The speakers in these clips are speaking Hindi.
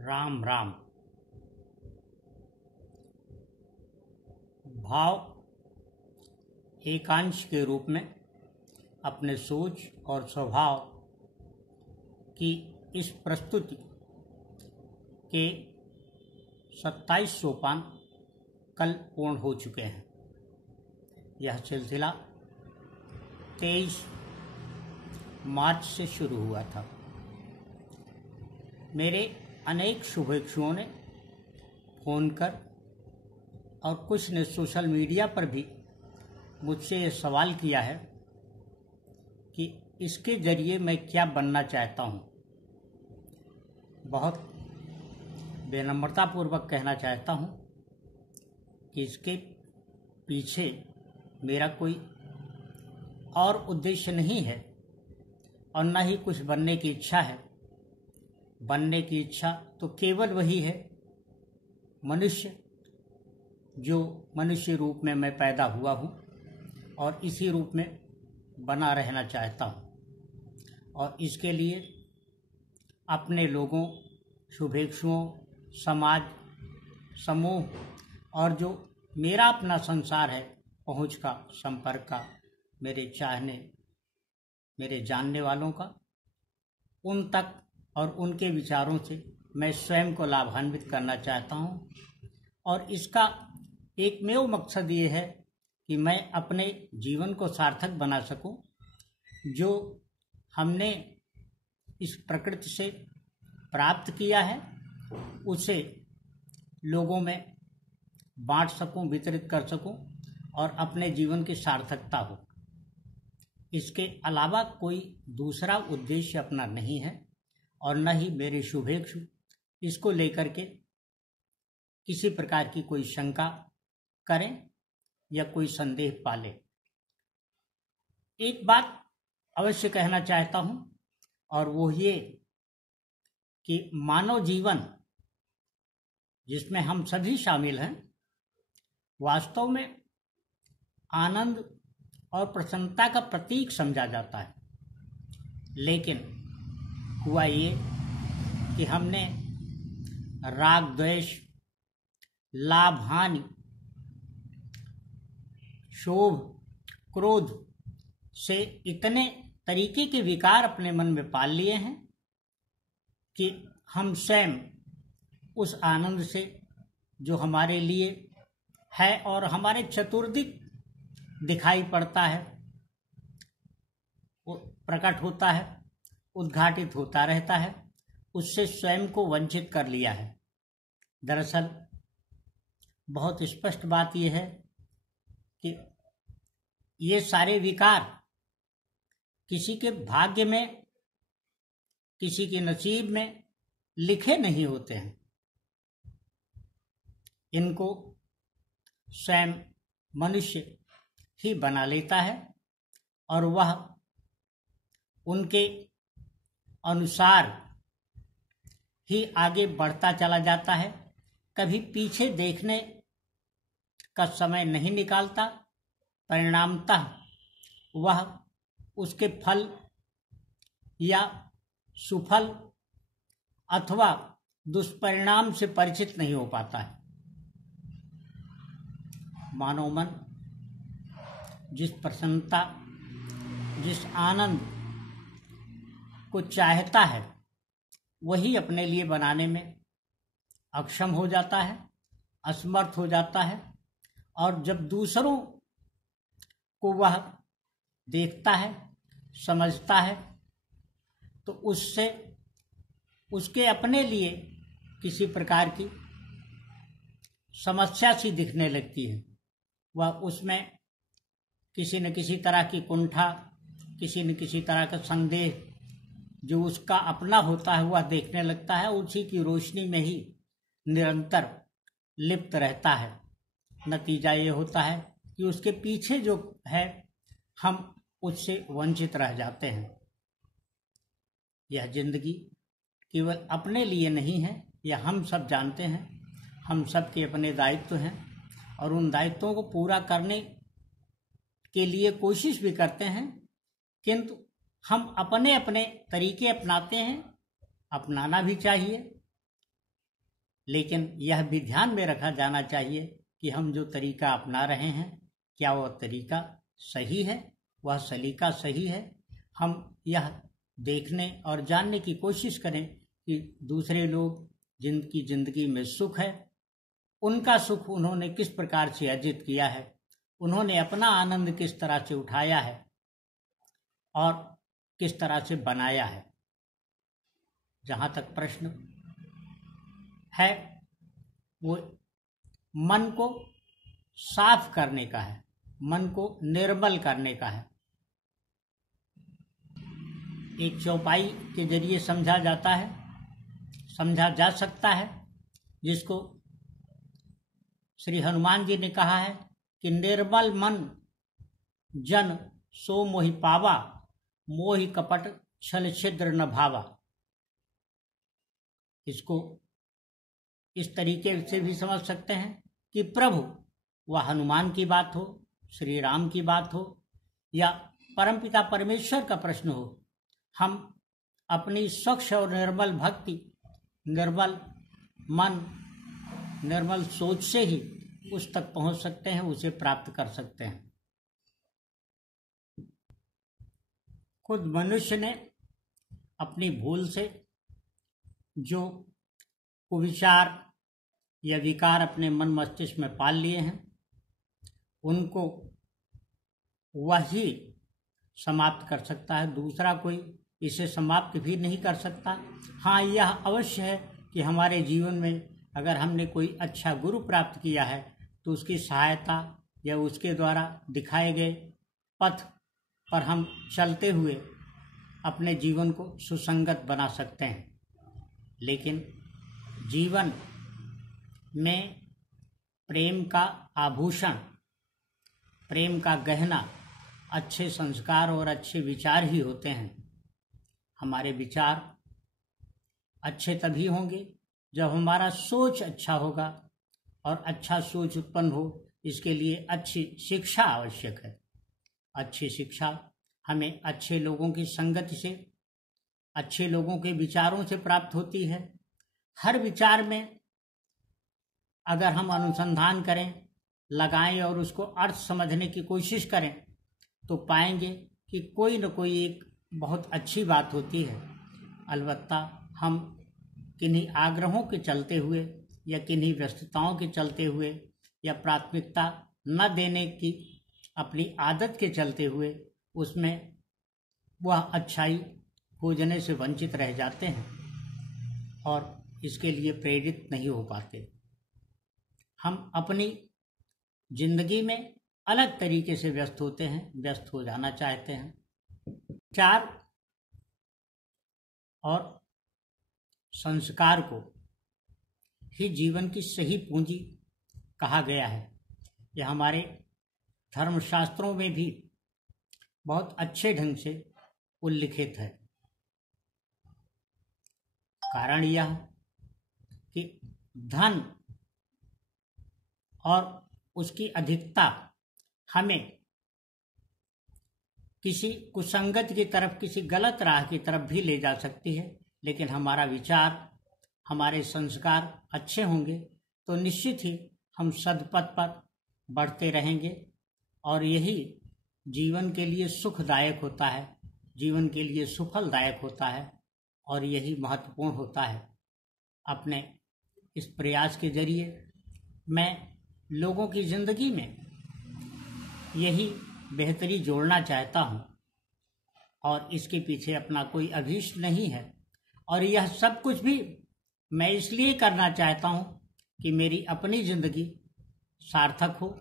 राम राम। भाव एकांश के रूप में अपने सोच और स्वभाव की इस प्रस्तुति के 27 सोपान कल पूर्ण हो चुके हैं। यह सिलसिला 23 मार्च से शुरू हुआ था। मेरे अनेक शुभेच्छुओं ने फ़ोन कर और कुछ ने सोशल मीडिया पर भी मुझसे ये सवाल किया है कि इसके ज़रिए मैं क्या बनना चाहता हूँ। बहुत विनम्रतापूर्वक कहना चाहता हूँ कि इसके पीछे मेरा कोई और उद्देश्य नहीं है और न ही कुछ बनने की इच्छा है। बनने की इच्छा तो केवल वही है, मनुष्य, जो मनुष्य रूप में मैं पैदा हुआ हूँ और इसी रूप में बना रहना चाहता हूँ। और इसके लिए अपने लोगों, शुभेच्छुओं, समाज, समूह और जो मेरा अपना संसार है, पहुँच का, संपर्क का, मेरे चाहने, मेरे जानने वालों का, उन तक और उनके विचारों से मैं स्वयं को लाभान्वित करना चाहता हूँ। और इसका एकमेव मकसद ये है कि मैं अपने जीवन को सार्थक बना सकूं। जो हमने इस प्रकृति से प्राप्त किया है उसे लोगों में बांट सकूं, वितरित कर सकूं और अपने जीवन की सार्थकता हो। इसके अलावा कोई दूसरा उद्देश्य अपना नहीं है और न ही मेरे शुभेच्छु इसको लेकर के किसी प्रकार की कोई शंका करें या कोई संदेह पाले। एक बात अवश्य कहना चाहता हूं और वो ये कि मानव जीवन, जिसमें हम सभी शामिल हैं, वास्तव में आनंद और प्रसन्नता का प्रतीक समझा जाता है। लेकिन हुआ ये कि हमने राग, द्वेष, लाभ, हानि, शोभ, क्रोध से इतने तरीके के विकार अपने मन में पाल लिए हैं कि हम स्वयं उस आनंद से, जो हमारे लिए है और हमारे चतुर्दिक दिखाई पड़ता है, वो प्रकट होता है, उद्घाटित होता रहता है, उससे स्वयं को वंचित कर लिया है। दरअसल बहुत स्पष्ट बात यह है कि ये सारे विकार किसी के भाग्य में, किसी के नसीब में लिखे नहीं होते हैं। इनको स्वयं मनुष्य ही बना लेता है और वह उनके अनुसार ही आगे बढ़ता चला जाता है। कभी पीछे देखने का समय नहीं निकालता। परिणामतः वह उसके फल या सुफल अथवा दुष्परिणाम से परिचित नहीं हो पाता है। मानव मन जिस प्रसन्नता, जिस आनंद को चाहता है, वही अपने लिए बनाने में अक्षम हो जाता है, असमर्थ हो जाता है। और जब दूसरों को वह देखता है, समझता है, तो उससे उसके अपने लिए किसी प्रकार की समस्या सी दिखने लगती है। वह उसमें किसी न किसी तरह की कुंठा, किसी न किसी तरह का संदेह जो उसका अपना होता है, वह देखने लगता है। उसी की रोशनी में ही निरंतर लिप्त रहता है। नतीजा ये होता है कि उसके पीछे जो है, हम उससे वंचित रह जाते हैं। यह जिंदगी केवल अपने लिए नहीं है, यह हम सब जानते हैं। हम सब के अपने दायित्व हैं और उन दायित्वों को पूरा करने के लिए कोशिश भी करते हैं, किंतु हम अपने अपने तरीके अपनाते हैं। अपनाना भी चाहिए। लेकिन यह भी ध्यान में रखा जाना चाहिए कि हम जो तरीका अपना रहे हैं क्या वह तरीका सही है, वह सलीका सही है। हम यह देखने और जानने की कोशिश करें कि दूसरे लोग जिनकी जिंदगी में सुख है, उनका सुख उन्होंने किस प्रकार से अर्जित किया है, उन्होंने अपना आनंद किस तरह से उठाया है और किस तरह से बनाया है। जहाँ तक प्रश्न है वो मन को साफ करने का है, मन को निर्मल करने का है। एक चौपाई के जरिए समझा जा सकता है, जिसको श्री हनुमान जी ने कहा है कि निर्मल मन जन सो मोहि पावा, मोहि कपट छल छिद्र न भावा। इसको इस तरीके से भी समझ सकते हैं कि प्रभु, वह हनुमान की बात हो, श्री राम की बात हो या परमपिता परमेश्वर का प्रश्न हो, हम अपनी स्वच्छ और निर्मल भक्ति, निर्मल मन, निर्मल सोच से ही उस तक पहुंच सकते हैं, उसे प्राप्त कर सकते हैं। खुद मनुष्य ने अपनी भूल से जो कुविचार या विकार अपने मन मस्तिष्क में पाल लिए हैं, उनको वही समाप्त कर सकता है, दूसरा कोई इसे समाप्त भी नहीं कर सकता। हाँ, यह अवश्य है कि हमारे जीवन में अगर हमने कोई अच्छा गुरु प्राप्त किया है तो उसकी सहायता या उसके द्वारा दिखाए गए पथ पर हम चलते हुए अपने जीवन को सुसंगत बना सकते हैं। लेकिन जीवन में प्रेम का आभूषण, प्रेम का गहना अच्छे संस्कार और अच्छे विचार ही होते हैं। हमारे विचार अच्छे तभी होंगे जब हमारा सोच अच्छा होगा, और अच्छा सोच उत्पन्न हो इसके लिए अच्छी शिक्षा आवश्यक है। अच्छी शिक्षा हमें अच्छे लोगों की संगति से, अच्छे लोगों के विचारों से प्राप्त होती है। हर विचार में अगर हम अनुसंधान करें, लगाएं और उसको अर्थ समझने की कोशिश करें तो पाएंगे कि कोई न कोई एक बहुत अच्छी बात होती है। अलबत्ता हम किन्हीं आग्रहों के चलते हुए या किन्हीं व्यस्तताओं के चलते हुए या प्राथमिकता न देने की अपनी आदत के चलते हुए उसमें वह अच्छाई खोजने से वंचित रह जाते हैं और इसके लिए प्रेरित नहीं हो पाते। हम अपनी जिंदगी में अलग तरीके से व्यस्त होते हैं, व्यस्त हो जाना चाहते हैं। विचार और संस्कार को ही जीवन की सही पूंजी कहा गया है। यह हमारे धर्मशास्त्रों में भी बहुत अच्छे ढंग से उल्लिखित है। कारण यह कि धन और उसकी अधिकता हमें किसी कुसंगत की तरफ, किसी गलत राह की तरफ भी ले जा सकती है। लेकिन हमारा विचार, हमारे संस्कार अच्छे होंगे तो निश्चित ही हम सदपथ पर बढ़ते रहेंगे और यही जीवन के लिए सुखदायक होता है, जीवन के लिए सुफलदायक होता है और यही महत्वपूर्ण होता है। अपने इस प्रयास के जरिए मैं लोगों की जिंदगी में यही बेहतरी जोड़ना चाहता हूँ और इसके पीछे अपना कोई अभीष्ट नहीं है। और यह सब कुछ भी मैं इसलिए करना चाहता हूँ कि मेरी अपनी जिंदगी सार्थक हो,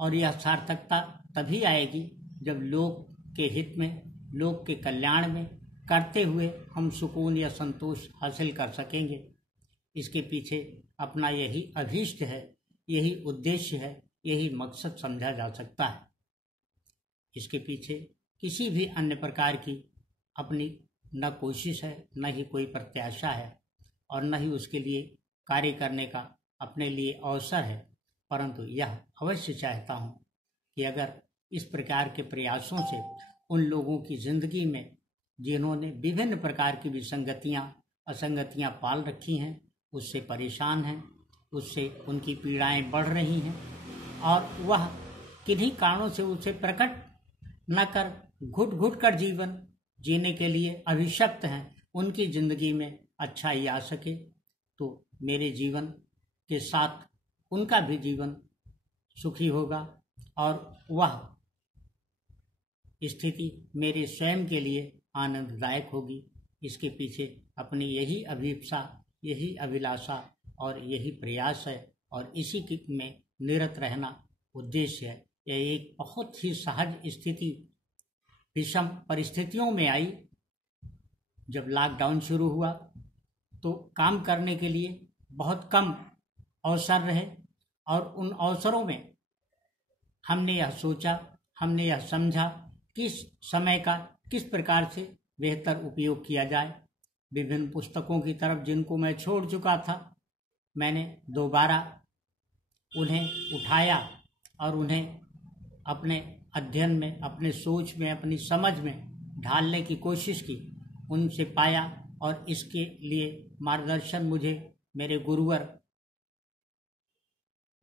और यह सार्थकता तभी आएगी जब लोग के हित में, लोग के कल्याण में करते हुए हम सुकून या संतोष हासिल कर सकेंगे। इसके पीछे अपना यही अभीष्ट है, यही उद्देश्य है, यही मकसद समझा जा सकता है। इसके पीछे किसी भी अन्य प्रकार की अपनी न कोशिश है, न ही कोई प्रत्याशा है और न ही उसके लिए कार्य करने का अपने लिए अवसर है। परंतु यह अवश्य चाहता हूँ कि अगर इस प्रकार के प्रयासों से उन लोगों की जिंदगी में जिन्होंने विभिन्न प्रकार की विसंगतियाँ, असंगतियाँ पाल रखी हैं, उससे परेशान हैं, उससे उनकी पीड़ाएं बढ़ रही हैं और वह किन्हीं कारणों से उसे प्रकट न कर घुट घुट कर जीवन जीने के लिए अभिशप्त हैं, उनकी जिंदगी में अच्छाई आ सके तो मेरे जीवन के साथ उनका भी जीवन सुखी होगा और वह स्थिति मेरे स्वयं के लिए आनंददायक होगी। इसके पीछे अपनी यही अभिप्सा, यही अभिलाषा और यही प्रयास है और इसी में निरत रहना उद्देश्य है। यह एक बहुत ही सहज स्थिति विषम परिस्थितियों में आई। जब लॉकडाउन शुरू हुआ तो काम करने के लिए बहुत कम अवसर रहे और उन अवसरों में हमने यह सोचा, हमने यह समझा किस समय का किस प्रकार से बेहतर उपयोग किया जाए। विभिन्न पुस्तकों की तरफ जिनको मैं छोड़ चुका था, मैंने दोबारा उन्हें उठाया और उन्हें अपने अध्ययन में, अपने सोच में, अपनी समझ में ढालने की कोशिश की, उनसे पाया और इसके लिए मार्गदर्शन मुझे मेरे गुरुवर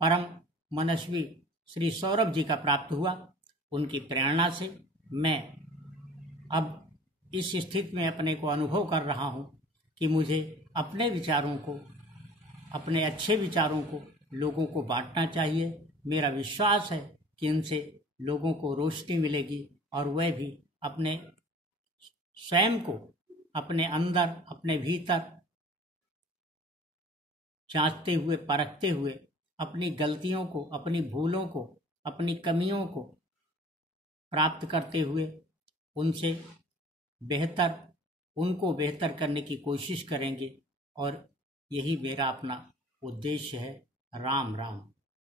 परम मनस्वी श्री सौरभ जी का प्राप्त हुआ। उनकी प्रेरणा से मैं अब इस स्थिति में अपने को अनुभव कर रहा हूँ कि मुझे अपने विचारों को, अपने अच्छे विचारों को लोगों को बांटना चाहिए। मेरा विश्वास है कि इनसे लोगों को रोशनी मिलेगी और वह भी अपने स्वयं को, अपने अंदर, अपने भीतर जांचते हुए, परखते हुए अपनी गलतियों को, अपनी भूलों को, अपनी कमियों को प्राप्त करते हुए उनसे बेहतर, उनको बेहतर करने की कोशिश करेंगे और यही मेरा अपना उद्देश्य है। राम राम।